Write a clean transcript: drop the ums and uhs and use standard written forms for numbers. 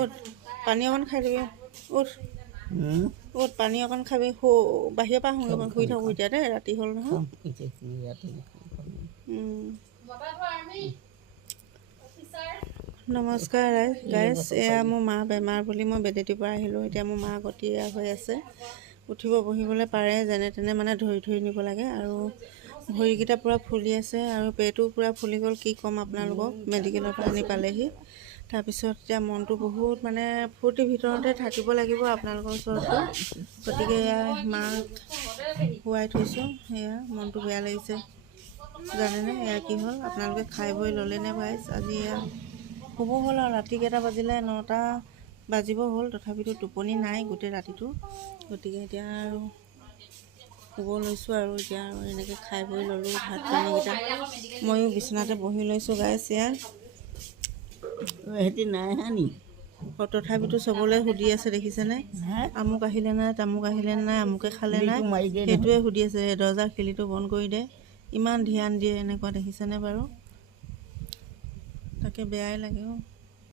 উঠ পানী অকণ খাই দিবি উঠ উঠ পানী অকণ খাবি বাহিৰৰ পৰা শুই শুই থাকোঁ এতিয়া দেই ৰাতি হ'ল নহয় নমস্কাৰ গাইজ এয়া মোৰ মা বেমাৰ বুলি মই বেডেটিৰ পৰা আহিলোঁ এতিয়া মোৰ মা গতি এয়া হৈ আছে উঠিব বহিবলৈ পাৰে যেনে তেনে মানে ধৰি ধৰি নিব লাগে আৰু ভৰিকেইটা পূৰা ফুলি আছে আৰু পেটো পূৰা ফুলি গ'ল কি ক'ম আপোনালোকক মেডিকেলৰ পৰা আনি পালেহি তাৰপিছত এতিয়া মনটো বহুত মানে ফূৰ্তিৰ ভিতৰতে থাকিব লাগিব আপোনালোকৰ ওচৰতো গতিকে এয়া মাক শুৱাই থৈছোঁ সেয়া মনটো বেয়া লাগিছে জানেনে এয়া কি হ'ল আপোনালোকে খাই বৈ ল'লেনে ভাইজ আজি এয়া শুব হ'ল আৰু ৰাতি কেইটা বাজিলে 9টা বাজিব হ'ল তথাপিতো টোপনি নাই গোটেই ৰাতিটো গতিকে এতিয়া আৰু শুব লৈছোঁ আৰু এতিয়া আৰু এনেকৈ খাই বৈ ল'লোঁ ভাত পানীকেইটা ময়ো বিচনাতে বহি লৈছোঁ গাইছ এয়া সিহঁতি নাই নি তথাপিতো চবলৈ সুধি আছে দেখিছেনে আমুক আহিলে নাই তামুক আহিলে নাই আমুকে খালে নাই সেইটোৱে সুধি আছে দৰ্জা খিলিটো বন্ধ কৰি দে ইমান ধ্যান দিয়ে এনেকুৱা দেখিছেনে বাৰু তাকে বেয়াই লাগে